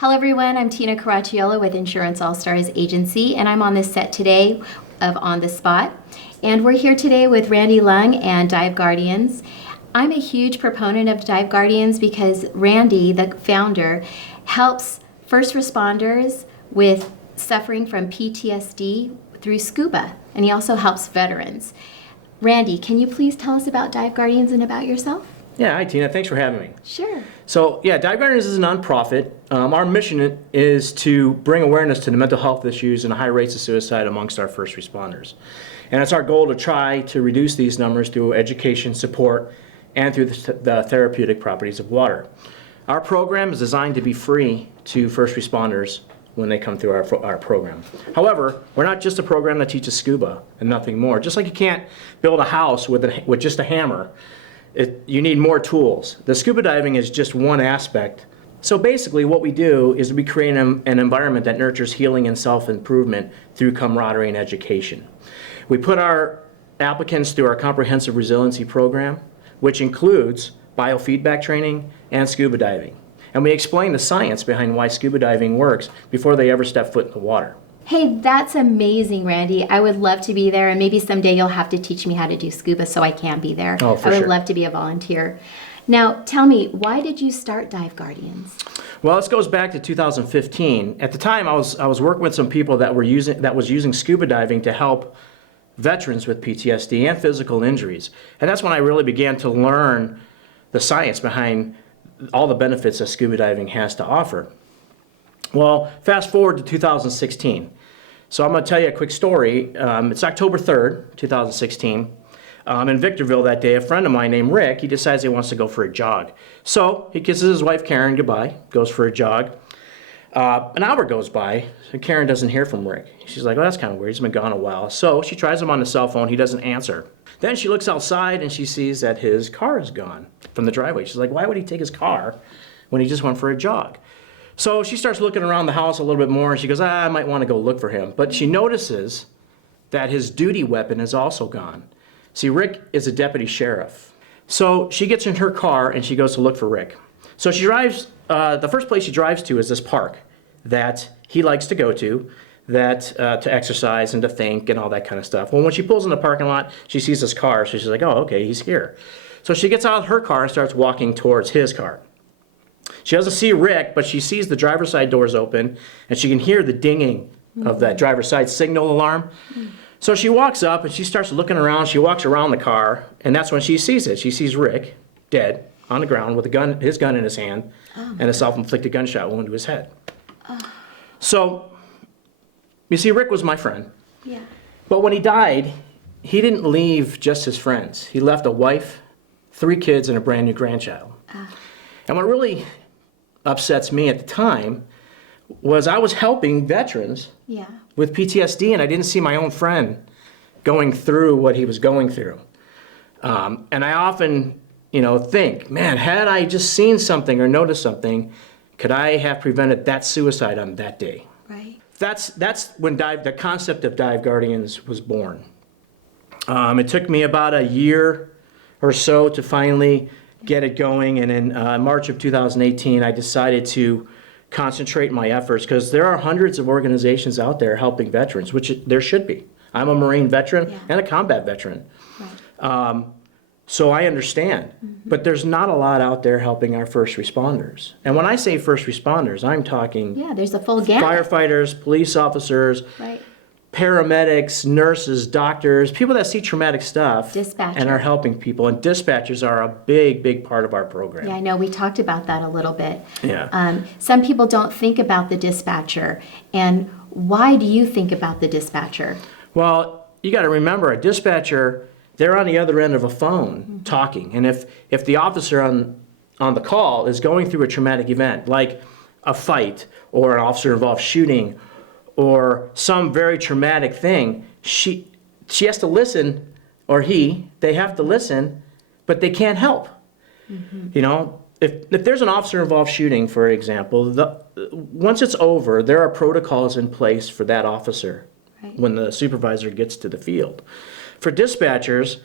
Hello everyone, I'm Tina Caracciolo with Insurance All Stars Agency, and I'm on the set today of On the Spot. And we're here today with Randy Lung and Dive Guardians. I'm a huge proponent of Dive Guardians because Randy, the founder, helps first responders with suffering from PTSD through scuba, and he also helps veterans. Randy, can you please tell us about Dive Guardians and about yourself? Yeah, hi Tina, thanks for having me. Sure. So yeah, Dive Guardians is a nonprofit. Our mission is to bring awareness to the mental health issues and high rates of suicide amongst our first responders. And it's our goal to try to reduce these numbers through education, support, and through the therapeutic properties of water. Our program is designed to be free to first responders when they come through our program. However, we're not just a program that teaches scuba and nothing more. Just like you can't build a house with just a hammer, you need more tools. The scuba diving is just one aspect. So basically what we do is we create an environment that nurtures healing and self-improvement through camaraderie and education. We put our applicants through our comprehensive resiliency program, which includes biofeedback training and scuba diving. And we explain the science behind why scuba diving works before they ever step foot in the water. Hey, that's amazing, Randy. I would love to be there, and maybe someday you'll have to teach me how to do scuba so I can be there. Oh, for I would sure. love to be a volunteer. Now, tell me, why did you start Dive Guardians? Well, this goes back to 2015. At the time, I was working with some people that was using scuba diving to help veterans with PTSD and physical injuries. And that's when I really began to learn the science behind all the benefits that scuba diving has to offer. Well, fast forward to 2016. So I'm going to tell you a quick story. It's October 3rd, 2016. In Victorville that day, a friend of mine named Rick, he decides he wants to go for a jog. So he kisses his wife Karen goodbye, goes for a jog. An hour goes by, and Karen doesn't hear from Rick. She's like, well, that's kind of weird. He's been gone a while. So she tries him on the cell phone. He doesn't answer. Then she looks outside, and she sees that his car is gone from the driveway. She's like, why would he take his car when he just went for a jog? So she starts looking around the house a little bit more, and she goes, I might want to go look for him. But she notices that his duty weapon is also gone. See, Rick is a deputy sheriff. So she gets in her car, and she goes to look for Rick. So she drives, the first place she drives to is this park that he likes to go to exercise and to think and all that kind of stuff. Well, when she pulls in the parking lot, she sees his car, so she's like, oh, okay, he's here. So she gets out of her car and starts walking towards his car. She doesn't see Rick, but she sees the driver's side doors open, and she can hear the dinging of that driver's side signal alarm. So she walks up, and she starts looking around. She walks around the car, and that's when she sees it. She sees Rick dead on the ground with his gun in his hand, and a self-inflicted gunshot wound to his head. So, you see, Rick was my friend. Yeah. But when he died, he didn't leave just his friends. He left a wife, 3 kids, and a brand new grandchild. And what really upsets me at the time was I was helping veterans with PTSD, and I didn't see my own friend going through what he was going through. And I often, think, man, had I just seen something or noticed something, could I have prevented that suicide on that day? Right. That's when the concept of Dive Guardians was born. It took me about a year or so to finally get it going, and in March of 2018, I decided to concentrate my efforts because there are hundreds of organizations out there helping veterans, which there should be. I'm a Marine veteran and a combat veteran. Right. So I understand, but there's not a lot out there helping our first responders. And when I say first responders, I'm talking there's a full gamut. Firefighters, police officers, Right. paramedics, nurses, doctors, people that see traumatic stuff Dispatcher. and are helping people. And dispatchers are a big, big part of our program. Yeah, I know. We talked about that a little bit. Yeah. Some people don't think about the dispatcher. And why do you think about the dispatcher? Well, you got to remember, a dispatcher, they're on the other end of a phone talking. And if the officer on the call is going through a traumatic event, like a fight or an officer-involved shooting or some very traumatic thing, she has to listen, or they have to listen, but they can't help. If there's an officer-involved shooting, for example, once it's over, there are protocols in place for that officer when the supervisor gets to the field. For dispatchers,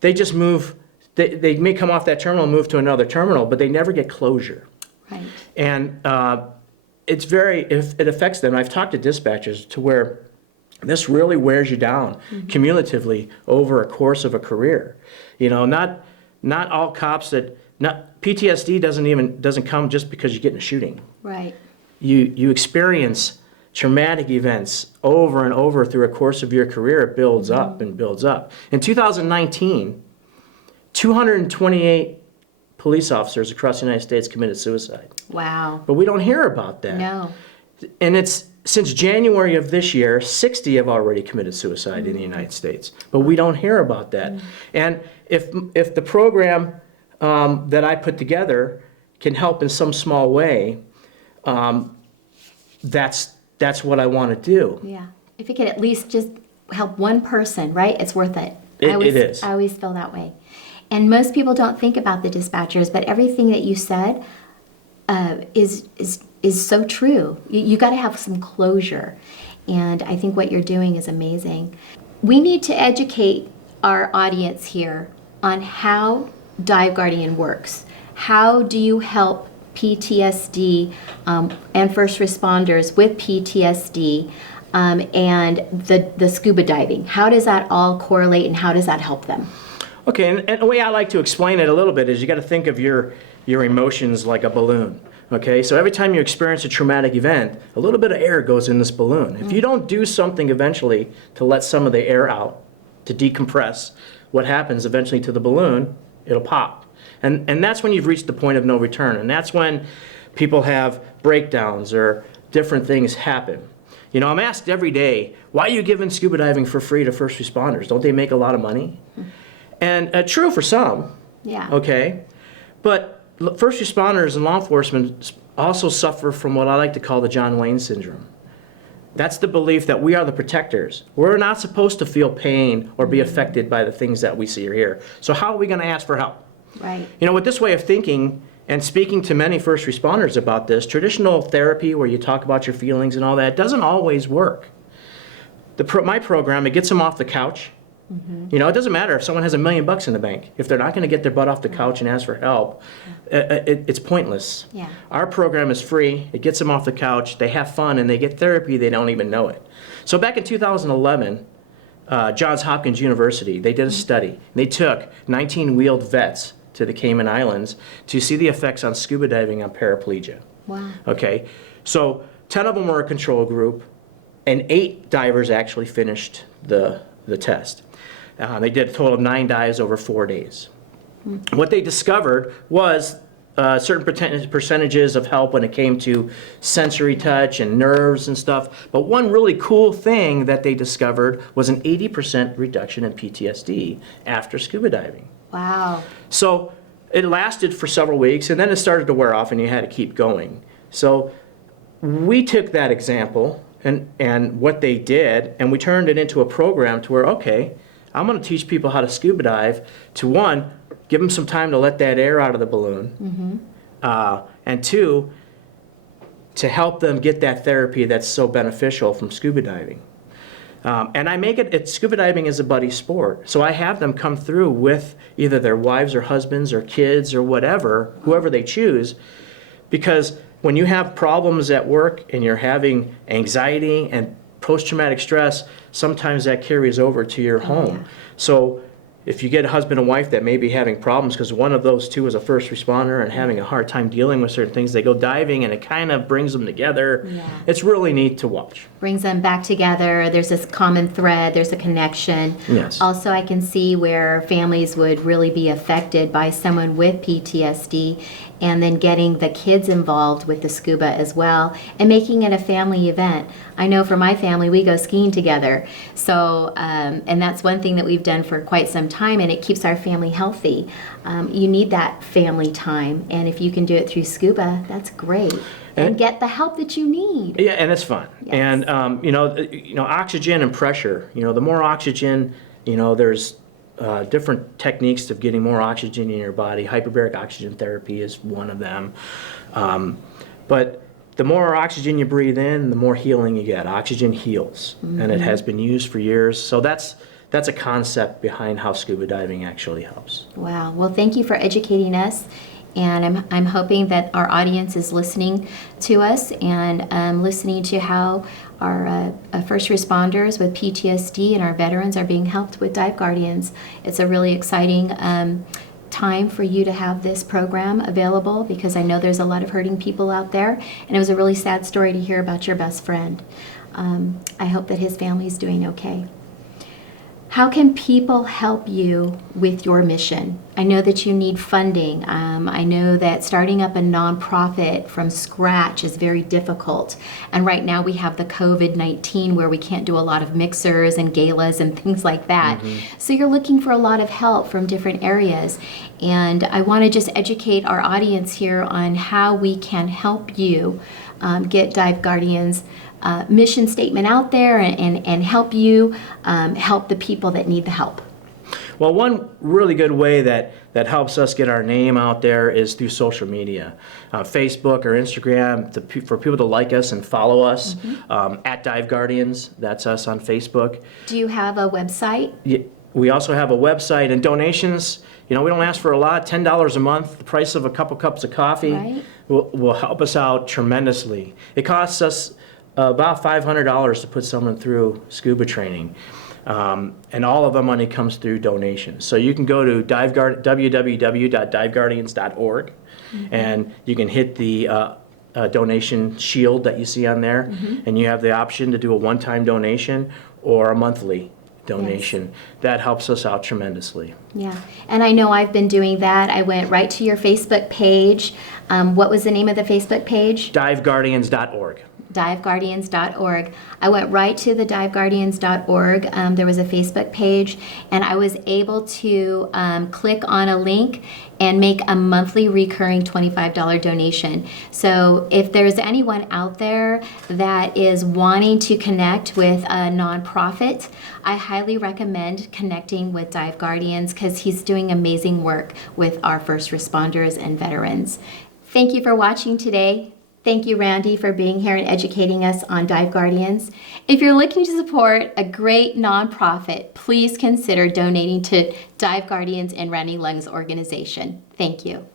they just move, they may come off that terminal and move to another terminal, but they never get closure. Right. And it affects them. I've talked to dispatchers to where this really wears you down cumulatively over a course of a career. Not all cops PTSD doesn't come just because you get in a shooting. Right. You experience traumatic events over and over through a course of your career. It builds up and builds up. In 2019, 228 police officers across the United States committed suicide. Wow. But we don't hear about that. No. And it's since January of this year, 60 have already committed suicide in the United States. But we don't hear about that. And if the program that I put together can help in some small way, that's what I want to do. Yeah. If it could at least just help one person, right? It's worth it. It is. I always feel that way. And most people don't think about the dispatchers, but everything that you said is so true. You got to have some closure. And I think what you're doing is amazing. We need to educate our audience here on how Dive Guardian works. How do you help PTSD and first responders with PTSD and the scuba diving? How does that all correlate and how does that help them? Okay, and the way I like to explain it a little bit is you got to think of your emotions like a balloon. Okay, so every time you experience a traumatic event, a little bit of air goes in this balloon. If you don't do something eventually to let some of the air out, to decompress, what happens eventually to the balloon? It'll pop. And that's when you've reached the point of no return. And that's when people have breakdowns or different things happen. I'm asked every day, why are you giving scuba diving for free to first responders? Don't they make a lot of money? And true for some. Yeah. Okay. But first responders and law enforcement also suffer from what I like to call the John Wayne syndrome. That's the belief that we are the protectors. We're not supposed to feel pain or be affected by the things that we see or hear. So how are we going to ask for help? Right. With this way of thinking and speaking to many first responders about this, traditional therapy where you talk about your feelings and all that doesn't always work. My program, it gets them off the couch. It doesn't matter if someone has $1 million in the bank. If they're not going to get their butt off the couch and ask for help, it's pointless. Yeah. Our program is free. It gets them off the couch. They have fun, and they get therapy. They don't even know it. So back in 2011, Johns Hopkins University, they did a study. They took 19 wheeled vets to the Cayman Islands to see the effects on scuba diving on paraplegia. Wow. Okay, so 10 of them were a control group, and 8 divers actually finished the test. They did a total of 9 dives over 4 days. What they discovered was certain percentages of help when it came to sensory touch and nerves and stuff. But one really cool thing that they discovered was an 80% reduction in PTSD after scuba diving. Wow. So it lasted for several weeks, and then it started to wear off, and you had to keep going. So we took that example and what they did, and we turned it into a program to where, okay, I'm going to teach people how to scuba dive to, 1, give them some time to let that air out of the balloon, and 2, to help them get that therapy that's so beneficial from scuba diving. And I make scuba diving is a buddy sport. So I have them come through with either their wives or husbands or kids or whatever, whoever they choose, because when you have problems at work and you're having anxiety and post-traumatic stress, sometimes that carries over to your home. Yeah. So if you get a husband and wife that may be having problems because one of those two is a first responder and having a hard time dealing with certain things, they go diving and it kind of brings them together. Yeah. It's really neat to watch. Brings them back together. There's this common thread. There's a connection. Yes. Also, I can see where families would really be affected by someone with PTSD and then getting the kids involved with the scuba as well and making it a family event. I know for my family, we go skiing together. So, and that's one thing that we've done for quite some time, and it keeps our family healthy. You need that family time, and if you can do it through scuba, that's great. And get the help that you need. Yeah, and it's fun. Yes. And oxygen and pressure. The more oxygen, there's different techniques of getting more oxygen in your body. Hyperbaric oxygen therapy is one of them. But the more oxygen you breathe in, the more healing you get. Oxygen heals, and it has been used for years. So that's a concept behind how scuba diving actually helps. Wow. Well, thank you for educating us. And I'm hoping that our audience is listening to us and listening to how our first responders with PTSD and our veterans are being helped with Dive Guardians. It's a really exciting time for you to have this program available, because I know there's a lot of hurting people out there, and it was a really sad story to hear about your best friend. I hope that his family's doing okay. How can people help you with your mission? I know that you need funding. I know that starting up a nonprofit from scratch is very difficult. And right now we have the COVID-19 where we can't do a lot of mixers and galas and things like that. So you're looking for a lot of help from different areas. And I want to just educate our audience here on how we can help you get Dive Guardians mission statement out there and help you help the people that need the help. Well, one really good way that helps us get our name out there is through social media. Facebook or Instagram, for people to like us and follow us, at Dive Guardians, that's us on Facebook. Do you have a website? We also have a website, and donations, we don't ask for a lot, $10 a month, the price of a couple cups of coffee, Right. will help us out tremendously. It costs us about $500 to put someone through scuba training. And all of the money comes through donations. So you can go to www.diveguardians.org, and you can hit the donation shield that you see on there, and you have the option to do a one-time donation or a monthly donation. That helps us out tremendously. Yeah, and I know I've been doing that. I went right to your Facebook page. What was the name of the Facebook page? Diveguardians.org. diveguardians.org. I went right to the diveguardians.org. There was a Facebook page, and I was able to click on a link and make a monthly recurring $25 donation. So if there's anyone out there that is wanting to connect with a nonprofit, I highly recommend connecting with Dive Guardians, because he's doing amazing work with our first responders and veterans. Thank you for watching today. Thank you, Randy, for being here and educating us on Dive Guardians. If you're looking to support a great nonprofit, please consider donating to Dive Guardians and Randy Lung's organization. Thank you.